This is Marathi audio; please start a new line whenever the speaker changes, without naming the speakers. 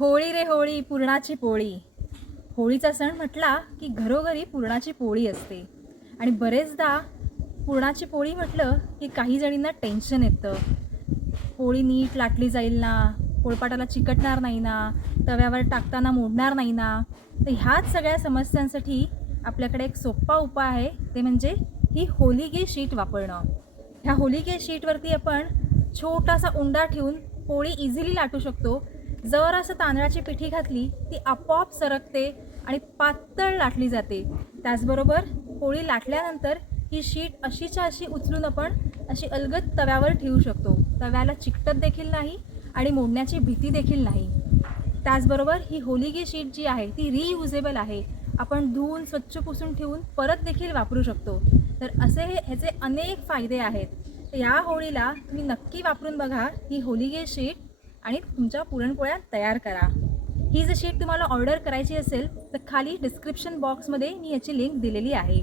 होळी रे होळी पुरणाची पोळी. होळीचा सण म्हटला की घरोघरी पुरणाची पोळी असते. आणि बरेचदा पुरणाची पोळी म्हटलं की काही जणींना टेन्शन येतं. पोळी नीट लाटली जाईल ना पोळपाटाला चिकटणार नाही ना तव्यावर टाकताना मोडणार नाही ना. तर ह्याच सगळ्या समस्यांसाठी आपल्याकडे एक सोपा उपाय आहे ते म्हणजे ही होलिगे शीट वापरणं. ह्या होलिगे शीटवरती आपण छोटासा उंडा ठेवून पोळी इझिली लाटू शकतो. जर असं तांदळाची पिठी घातली ती आपोआप सरकते आणि पातळ लाटली जाते. त्याचबरोबर पोळी लाटल्यानंतर ही शीट अशीच्या अशी उचलून आपण अशी अलगद तव्यावर ठेवू शकतो. तव्याला चिकटत देखील नाही आणि मोडण्याची भीती देखील नाही. त्याचबरोबर ही होलिगे शीट जी आहे ती रियुजेबल आहे. आपण धुवून स्वच्छ पुसून ठेवून परत देखील वापरू शकतो. तर असे हे ह्याचे अनेक फायदे आहेत. या होळीला तुम्ही नक्की वापरून बघा ही होलिगे शीट आणि तुमच्या पुरणपोळ्या तयार करा. ही जर शीट तुम्हाला ऑर्डर करायची असेल तर खाली डिस्क्रिप्शन बॉक्समध्ये मी याची लिंक दिलेली आहे.